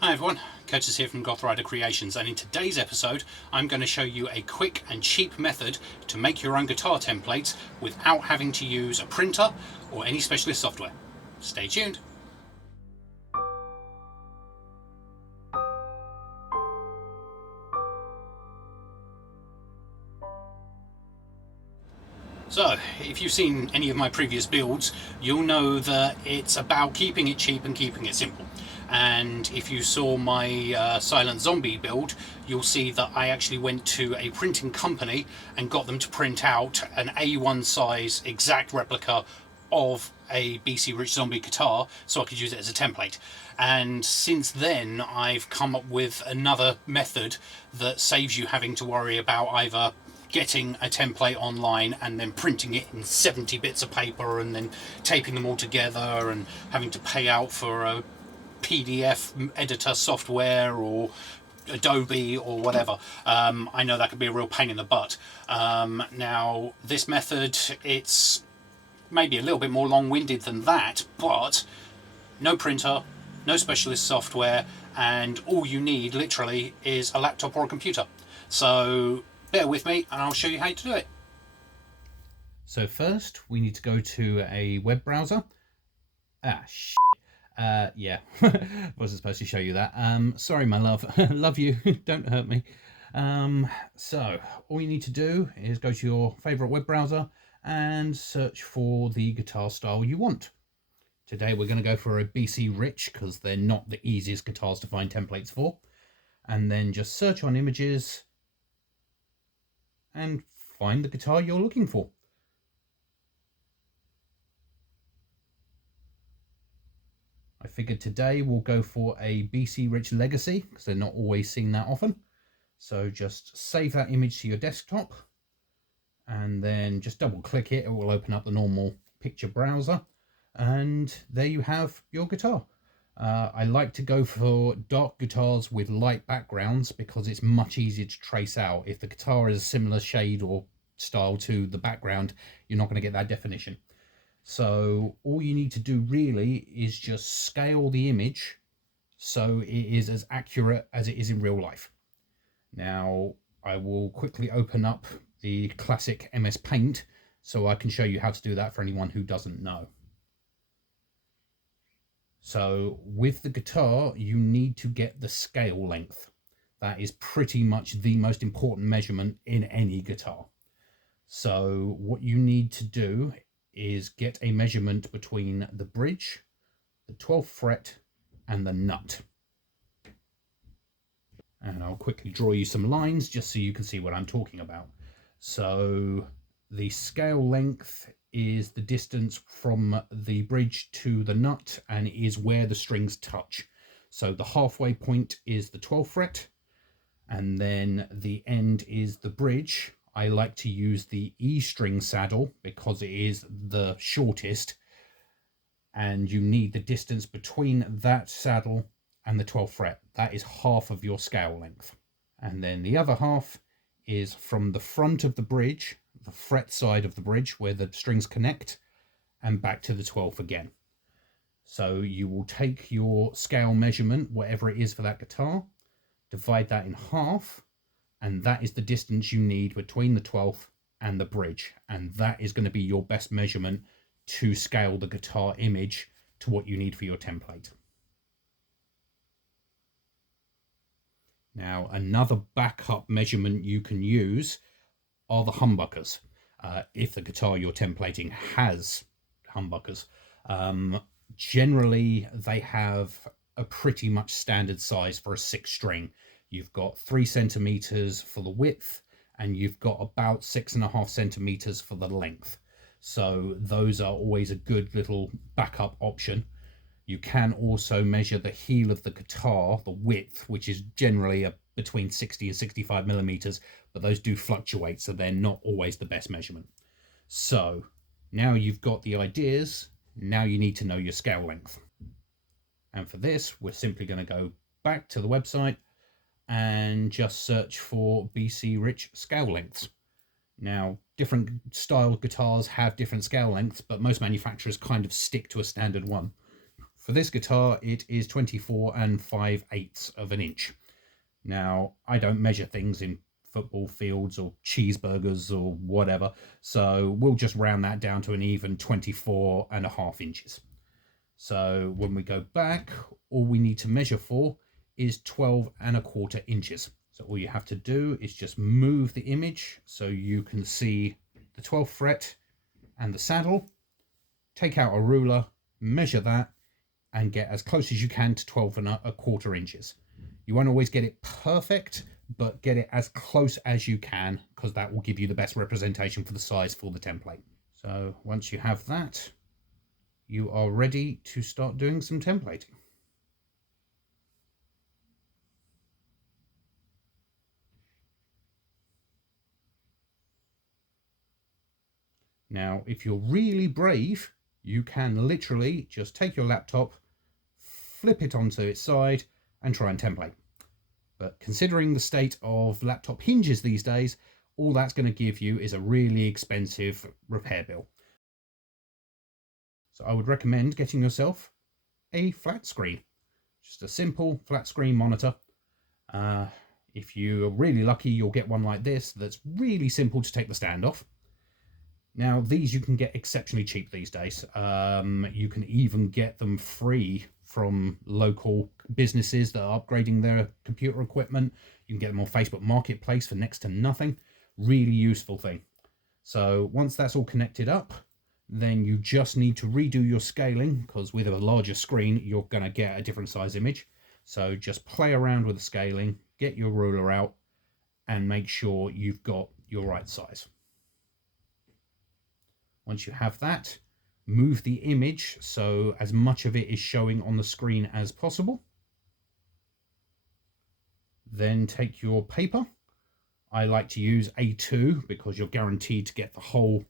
Hi everyone, Curtis here from Goth Rider Creations, and in today's episode I'm going to show you a quick and cheap method to make your own guitar templates without having to use a printer or any specialist software. Stay tuned. So, if you've seen any of my previous builds, you'll know that it's about keeping it cheap and keeping it simple. And if you saw my Silent Zombie build, you'll see that I actually went to a printing company and got them to print out an A1 size exact replica of a BC Rich Zombie guitar so I could use it as a template. And since then I've come up with another method that saves you having to worry about either getting a template online and then printing it in 70 bits of paper and then taping them all together and having to pay out for a PDF editor software or Adobe or whatever. I know that could be a real pain in the butt. Now this method, it's maybe a little bit more long-winded than that, but no printer, no specialist software, and all you need literally is a laptop or a computer. So bear with me and I'll show you how to do it. So first we need to go to a web browser. Yeah, wasn't supposed to show you that. Sorry, my love. Love you. Don't hurt me. So all you need to do is go to your favorite web browser and search for the guitar style you want. Today we're going to go for a BC Rich because they're not the easiest guitars to find templates for. And then just search on images and find the guitar you're looking for. I figured today we'll go for a BC Rich Legacy because they're not always seen that often. So just save that image to your desktop and then just double click it. It will open up the normal picture browser and there you have your guitar. I like to go for dark guitars with light backgrounds because it's much easier to trace out. If the guitar is a similar shade or style to the background, you're not going to get that definition. So all you need to do really is just scale the image so it is as accurate as it is in real life. Now I will quickly open up the classic MS Paint so I can show you how to do that for anyone who doesn't know. So with the guitar, you need to get the scale length. That is pretty much the most important measurement in any guitar. So what you need to do is get a measurement between the bridge, the 12th fret, and the nut. And I'll quickly draw you some lines just so you can see what I'm talking about. So the scale length is the distance from the bridge to the nut and is where the strings touch. So the halfway point is the 12th fret and then the end is the bridge. I like to use the E string saddle because it is the shortest and you need the distance between that saddle and the 12th fret. That is half of your scale length. And then the other half is from the front of the bridge, the fret side of the bridge where the strings connect, and back to the 12th again. So you will take your scale measurement, whatever it is for that guitar, divide that in half, and that is the distance you need between the 12th and the bridge. And that is going to be your best measurement to scale the guitar image to what you need for your template. Now, another backup measurement you can use are the humbuckers. If the guitar you're templating has humbuckers. Generally, they have a pretty much standard size for a 6-string. You've got 3 centimeters for the width, and you've got about 6.5 centimeters for the length. So those are always a good little backup option. You can also measure the heel of the guitar, the width, which is generally between 60 and 65 millimeters, but those do fluctuate, so they're not always the best measurement. So now you've got the ideas, now you need to know your scale length. And for this, we're simply going to go back to the website and just search for BC Rich scale lengths. Now, different style guitars have different scale lengths, but most manufacturers kind of stick to a standard one. For this guitar, it is 24 5/8 of an inch. Now, I don't measure things in football fields or cheeseburgers or whatever, so we'll just round that down to an even 24.5 inches. So when we go back, all we need to measure for is 12.25 inches. So all you have to do is just move the image so you can see the 12th fret and the saddle. Take out a ruler, measure that, and get as close as you can to 12.25 inches. You won't always get it perfect, but get it as close as you can, because that will give you the best representation for the size for the template. So once you have that, you are ready to start doing some templating. Now, if you're really brave, you can literally just take your laptop, flip it onto its side, and try and template. But considering the state of laptop hinges these days, all that's going to give you is a really expensive repair bill. So I would recommend getting yourself a flat screen. Just a simple flat screen monitor. If you're really lucky, you'll get one like this that's really simple to take the stand off. Now, these you can get exceptionally cheap these days. You can even get them free from local businesses that are upgrading their computer equipment. You can get them on Facebook Marketplace for next to nothing. Really useful thing. So once that's all connected up, then you just need to redo your scaling, because with a larger screen, you're going to get a different size image. So just play around with the scaling, get your ruler out, and make sure you've got your right size. Once you have that, move the image so as much of it is showing on the screen as possible. Then take your paper. I like to use A2 because you're guaranteed to get the whole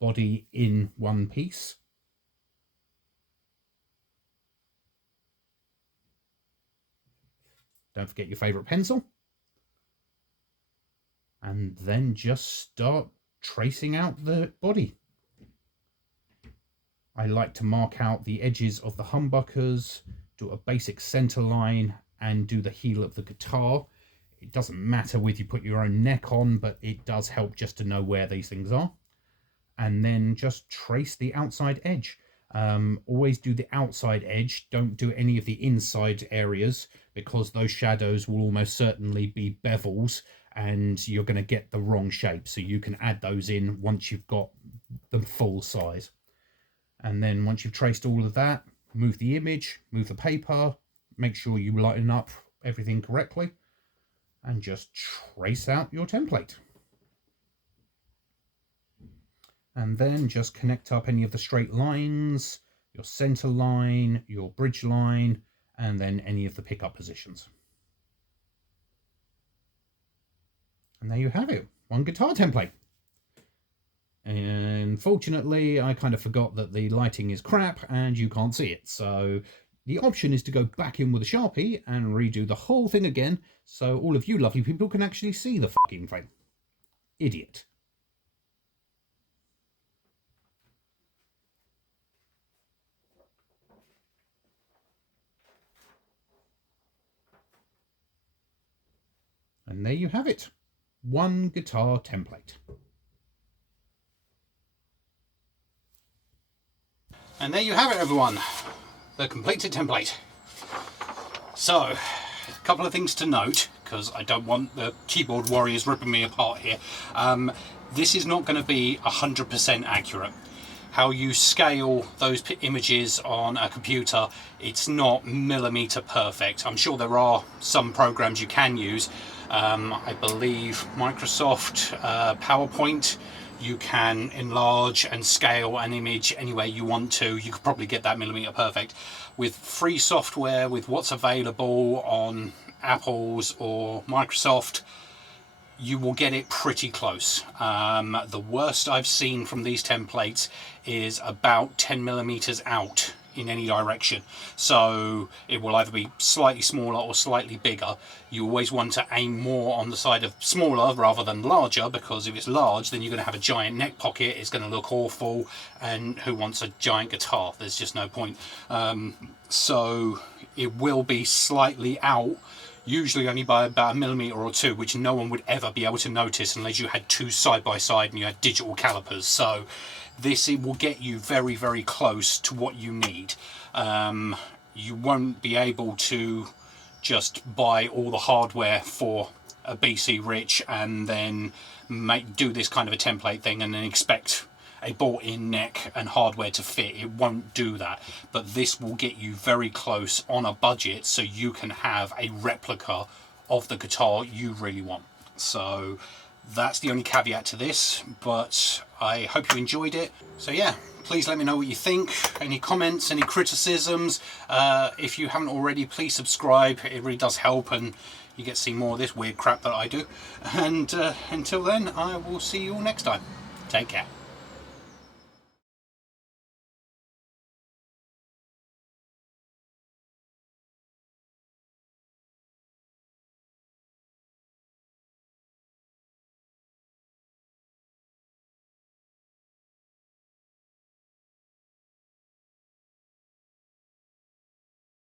body in one piece. Don't forget your favorite pencil. And then just start tracing out the body. I like to mark out the edges of the humbuckers, do a basic center line, and do the heel of the guitar. It doesn't matter whether you put your own neck on, but it does help just to know where these things are. And then just trace the outside edge. Always do the outside edge. Don't do any of the inside areas, because those shadows will almost certainly be bevels and you're going to get the wrong shape. So you can add those in once you've got them full size. And then once you've traced all of that, move the image, move the paper, make sure you line up everything correctly, and just trace out your template. And then just connect up any of the straight lines, your center line, your bridge line, and then any of the pickup positions. And there you have it, one guitar template. And fortunately, I kind of forgot that the lighting is crap and you can't see it. So the option is to go back in with a Sharpie and redo the whole thing again, so all of you lovely people can actually see the fucking thing. Idiot. And there you have it. One guitar template. And there you have it, everyone. The completed template. So, a couple of things to note, because I don't want the keyboard warriors ripping me apart here. This is not going to be 100% accurate. How you scale those images on a computer, it's not millimeter perfect. I'm sure there are some programs you can use. I believe Microsoft PowerPoint, you can enlarge and scale an image any way you want to. You could probably get that millimeter perfect. With free software, with what's available on Apple's or Microsoft, you will get it pretty close. The worst I've seen from these templates is about 10 millimeters out in any direction. So it will either be slightly smaller or slightly bigger. You always want to aim more on the side of smaller rather than larger, because if it's large, then you're going to have a giant neck pocket. It's going to look awful, and who wants a giant guitar? There's just no point. So it will be slightly out, usually only by about 1 millimeter or 2, which no one would ever be able to notice unless you had two side by side and you had digital calipers. So this, it will get you very, very close to what you need. You won't be able to just buy all the hardware for a BC Rich and then do this kind of a template thing and then expect a built-in neck and hardware to fit. It won't do that, but this will get you very close on a budget, so you can have a replica of the guitar you really want. So that's the only caveat to this, but I hope you enjoyed it. So yeah, please let me know what you think. Any comments, any criticisms. If you haven't already, please subscribe. It really does help, and you get to see more of this weird crap that I do. And until then, I will see you all next time. Take care.